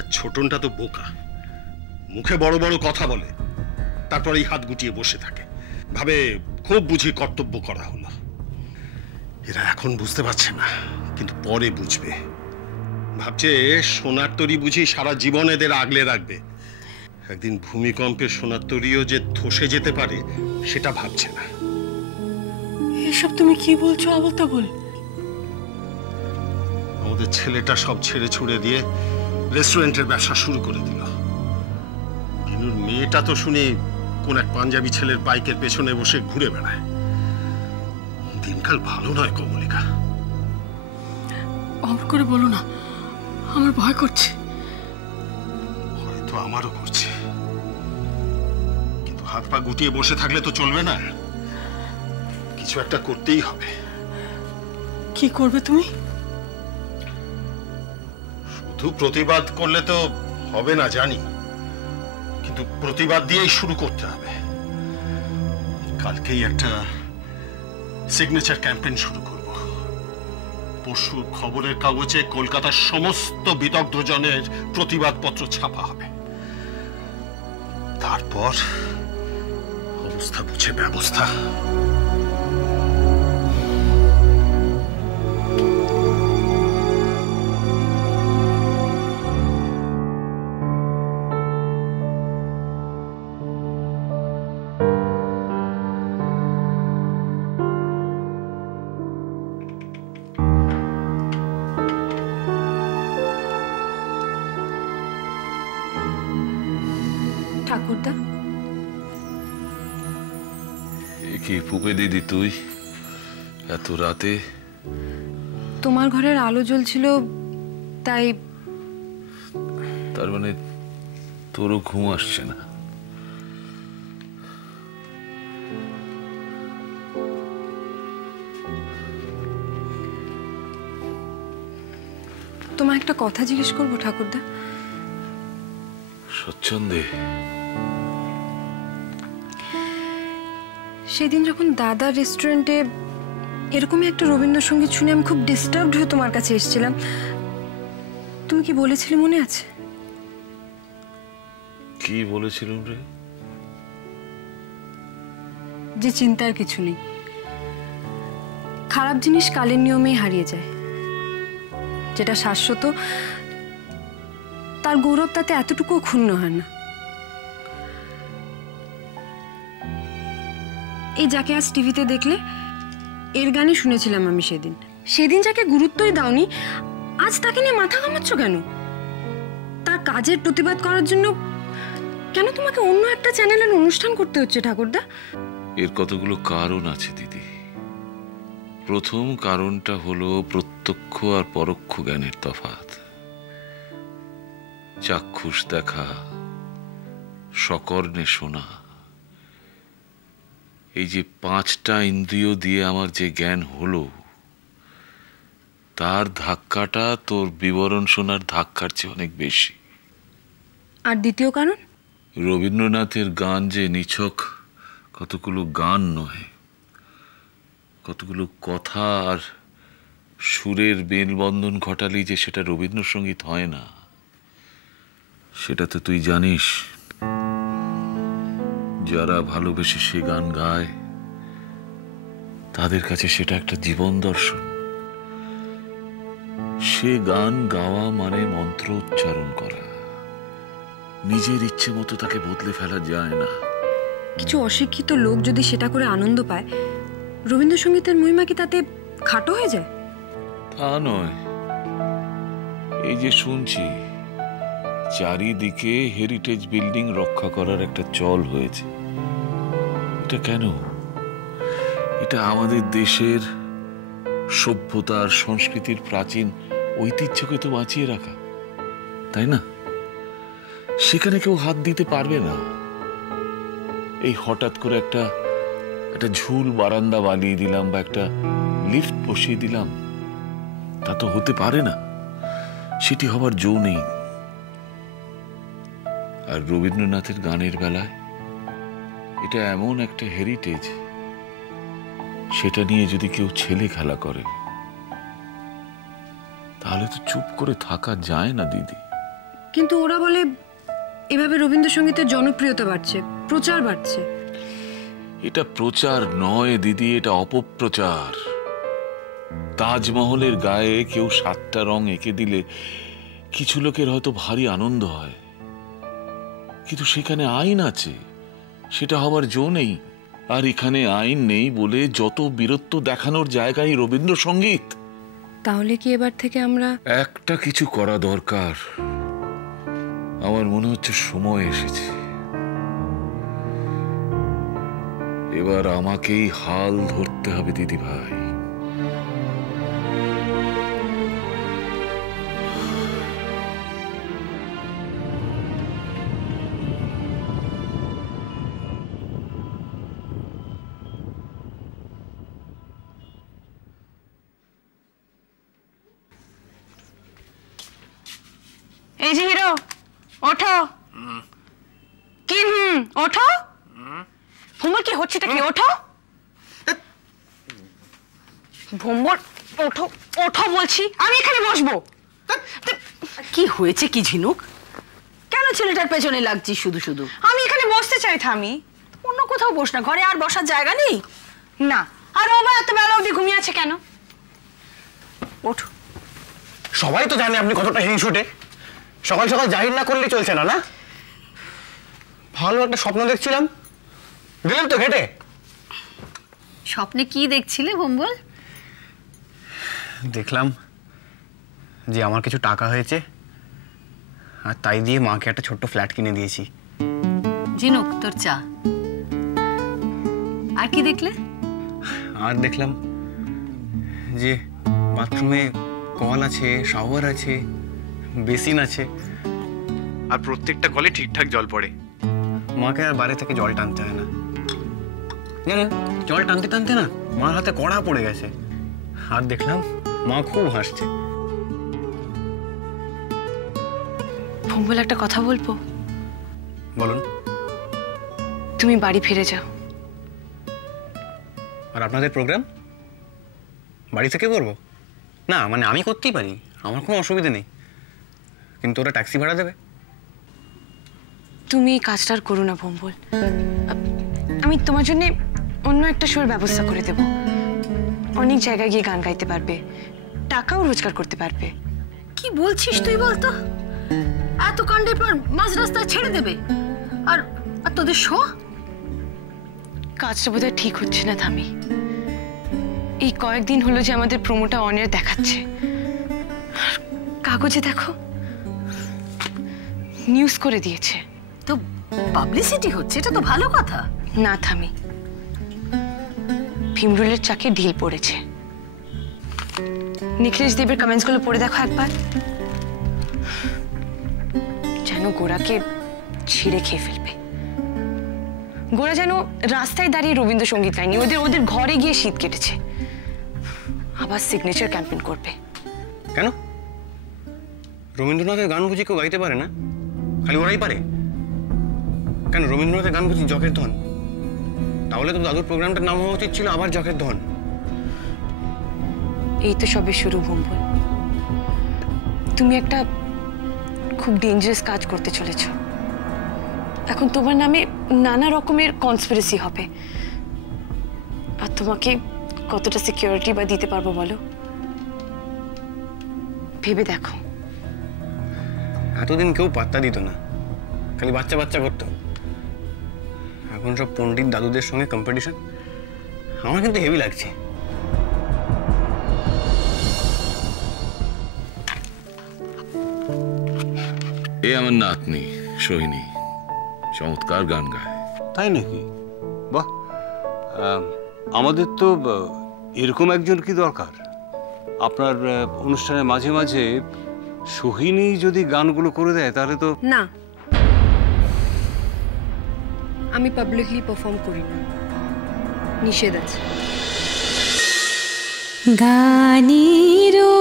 আর ছোটনটা তো বোকা, মুখে বড় বড় কথা বলে, তারপরেই হাত গুটিয়ে বসে থাকে, ভাবে খুব বুঝি কর্তব্য করা হলো। এরা এখন বুঝতে পারছে না, কিন্তু পরে বুঝবে। ভাবছে সোনার তরী বুঝি সারা জীবন এদের আগলে রাখবে। একদিন ভূমিকম্পে সোনার তরীও যে ধসে যেতে পারে সেটা ভাবছে না। এসব তুমি কি বলছো আবল তাবল? আমাদের ছেলেটা সব ছেড়ে ছুড়ে দিয়ে রেস্টুরেন্টের ব্যবসা শুরু করে দিল। বিনুর মেয়েটা তো শুনি কোন এক পাঞ্জাবি ছেলের বাইকের পেছনে বসে ঘুরে বেড়ায়। দিনকাল ভালো নয় কমলিকা। অমর করে বলো না, আমার ভয় করছে। হয়তো আমারও করছে, কিন্তু হাত পা গুটিয়ে বসে থাকলে তো চলবে না, কিছু একটা করতেই হবে। কি করবে তুমি? শুধু প্রতিবাদ করলে তো হবে না জানি, কিন্তু প্রতিবাদ দিয়েই শুরু করতে হবে। কালকেই একটা সিগনেচার ক্যাম্পেইন শুরু করব। পরশু খবরের কাগজে কলকাতার সমস্ত বিদগ্ধ জনের প্রতিবাদপত্র ছাপা হবে। তারপর অবস্থা বুঝে ব্যবস্থা। ঠাকুরদা, কি ফুপে দিদি তুই এত রাতে? তোমার ঘরের আলো জ্বলছিল তাই। তার মানে তোরও ঘুম আসছে না? তোমার একটা কথা জিজ্ঞেস করবো ঠাকুরদা? স্বচ্ছন্দে। সেদিন যখন দাদার রেস্টুরেন্টে এরকমই একটা রবীন্দ্রসঙ্গীত শুনে আমি খুব ডিস্টার্বড হয়ে তোমার কাছে এসেছিলাম, তুমি কি বলেছিলে মনে আছে? কি বলেছিলাম রে? যে চিন্তার কিছু নেই, খারাপ জিনিস কালের নিয়মেই হারিয়ে যায়, যেটা শাশ্বত তার গৌরব তাতে এতটুকুও ক্ষুণ্ণ হয় না। এই যাকে আজ টিভিতে দেখলে, এর গানই শুনেছিলাম আমি সেদিন। সেদিন যাকে গুরুত্বই দাওনি, আজ তাকে নিয়ে মাথা ঘামাচ্ছ কেন? তার কাজের প্রতিবাদ করার জন্য কেন তোমাকে অন্য একটা চ্যানেলের অনুষ্ঠান করতে হচ্ছে ঠাকুরদা? এর কতগুলো কারণ আছে দিদি। প্রথম কারণটা হলো প্রত্যক্ষ আর পরোক্ষ জ্ঞানের তফাৎ। চাক্ষুষ দেখা, সকর্ণে শোনা, এই যে 5টা ইন্দ্রিয় দিয়ে আমার যে জ্ঞান হলো, তার ধাক্কাটা তোর বিবরণ শোনার ধাক্কার চেয়ে অনেক বেশি। আর দ্বিতীয় কারণ, রবীন্দ্রনাথের গান যে নিছক কতগুলো গান নয়, কতগুলো কথা আর সুরের মেলবন্ধন ঘটালেই যে সেটা রবীন্দ্রসঙ্গীত হয় না, সেটা তো তুই জানিস। যারা ভালোবেসে সে গান গায় তাদের কাছে সেটা একটা জীবন দর্শন। সে গান গাওয়া মানে মন্ত্র উচ্চারণ করা, নিজের ইচ্ছে মতো তাকে বদলে ফেলা যায় না। কিছু অশিক্ষিত লোক যদি সেটা করে আনন্দ পায়, রবীন্দ্রসঙ্গীতের মহিমা কি তাতে খাটো হয়ে যায়? তা নয়। এই যে শুনছি চারিদিকে হেরিটেজ বিল্ডিং রক্ষা করার একটা চল হয়েছে, এটা কেন? এটা আমাদের দেশের সভ্যতার সংস্কৃতির প্রাচীন ঐতিহ্যকে তো বাঁচিয়ে রাখা, তাই না? সেখানে কেউ হাত দিতে পারবে না। এই হঠাৎ করে একটা ঝুল বারান্দা বানিয়ে দিলাম বা একটা লিফট বসিয়ে দিলাম, তা তো হতে পারে না। সেটি হবার জো নেই। আর রবীন্দ্রনাথের গানের বেলায় এটা এমন একটা হেরিটেজ, সেটা নিয়ে যদি কেউ ছেলে খেলা করে তাহলে তো চুপ করে থাকা যায় না দিদি। কিন্তু ওরা বলে এভাবে রবীন্দ্রসঙ্গীতের জনপ্রিয়তা বাড়ছে, প্রচার বাড়ছে। এটা প্রচার নয় দিদি, এটা অপপ্রচার। তাজমহলের গায়ে কেউ 7টা রং এঁকে দিলে কিছু লোকের হয়তো ভারী আনন্দ হয়, কিন্তু সেখানে আইন আছে, সেটা হবার জো নেই। আর এখানে আইন নেই বলে যত বীরত্ব দেখানোর জায়গায় রবীন্দ্রসঙ্গীত। তাহলে কি এবার থেকে আমরা একটা কিছু করা দরকার। আমার মনে হচ্ছে সময় এসেছে। এবার আমাকেই হাল ধরতে হবে দিদি ভাই। এই যে হিরো, ওঠো। কি ওঠো। ভোম্বল কি হচ্ছেটা কি? ওঠো ভোম্বল, ওঠো ওঠো বলছি। আমি এখানে বসবো। কি হয়েছে কি ঝিনুক? কেন ছেলেটার পেছনে লাগছিস শুধু শুধু? আমি এখানে বসতে চাই থামি, অন্য কোথাও বস না। ঘরে আর বসার জায়গা নেই না। আর ও বা এত বেলা অবধি ঘুমিয়ে আছে কেন? ওঠো। সবাই তো জানে আপনি কতটা হিংসুটে। সকাল সকাল জাহির না করলে চলছে না। না, ভালো একটা স্বপ্ন দেখছিলাম, দিলেন তো ঘেটে। স্বপ্নে কি দেখছিলে ভোম্বল? দেখলাম যে আমার কিছু টাকা হয়েছে, আর তাই দিয়ে মাকে একটা ছোট্ট ফ্ল্যাট কিনে দিয়েছি। ঝিনুক, তোর চা। আর কি দেখলে? আর দেখলাম যে বাথরুমে কল আছে, শাওয়ার আছে, বেসিন আছে, আর প্রত্যেকটা কলে ঠিকঠাক জল পড়ে। মাকে আর বাইরে থেকে জল টানতে হয় না। জানেন, জল টানতে টানতে না মার হাতে কড়া পড়ে গেছে। আর দেখলাম মা খুব হাসছে। ভোম্বল, একটা কথা বলবো? বলুন। তুমি বাড়ি ফিরে যাও। আর আপনাদের প্রোগ্রাম বাড়ি থেকে করবো? না মানে আমি করতেই পারি, আমার কোনো অসুবিধা নেই, কিন্তু ওরা ট্যাক্সি ভাড়া দেবে। তুমি এই কাজটা আর করো না ভোম্বল। আমি তোমার জন্য অন্য একটা শোর ব্যবস্থা করে দেব। অনেক জায়গায় গিয়ে গান গাইতে পারবে, টাকাও রোজগার করতে পারবে। কি বলছিস তুই বলতো? এত কাণ্ডের পর মাঝ রাস্তায় ছেড়ে দেবে? আর তোদের শো? কাজটা বোধহয় ঠিক হচ্ছে না থামি। এই কয়েকদিন হলো যে আমাদের প্রোমোটা অনের দেখাচ্ছে, কাগজে দেখো নিউজ করে দিয়েছে। তো পাবলিসিটি হচ্ছে, এটা তো ভালো কথা। না থামি, ভীমরুলের চাকে ঢিল পড়েছে। নিখিলেশ দেবের কমেন্টস গুলো পড়ে দেখো একবার, যেন গোড়াকে ছিঁড়ে খেয়ে ফেলবে। গোড়া যেন রাস্তায় দাঁড়িয়ে রবীন্দ্রসঙ্গীত গায়নি, ওদের ঘরে গিয়ে শীত কেটেছে। আবার সিগনেচার ক্যাম্পেইন করবে। কেন? রবীন্দ্রনাথের গান বুঝি কেউ গাইতে পারে না? খালি ওরাই পারে? কেন রবীন্দ্রনাথের গান বুঝি জকের ধন? তাহলে তো দাদুর প্রোগ্রামটার নাম হওয়া উচিত ছিল আবার জকের ধন। এই তো সবে শুরু ভোম্বল। তুমি একটা খুব ডেঞ্জারাস কাজ করতে চলেছ। এখন তোমার নামে নানা রকমের কনস্পিরেসি হবে, আর তোমাকে কতটা সিকিউরিটি বা দিতে পারবো বলো? ভেবে দেখো। এতদিন কেউ পাত্তা দিত না, খালি বাচ্চা বাচ্চা করতো। এখন সব পণ্ডিত দাদুদের সঙ্গে কম্পিটিশন। আমার কিন্তু হেভি লাগছে। এ আমার নাতনি সোহিনী, চমৎকার গান গায়। তাই নাকি? বাহ, আমাদের তো এরকম একজন কি দরকার। আপনার অনুষ্ঠানের মাঝে মাঝে সোহিনী যদি গানগুলো করে দেয় তাহলে তো। না, আমি পাবলিকলি পারফর্ম করি না, নিষেধ আছে। গানিরো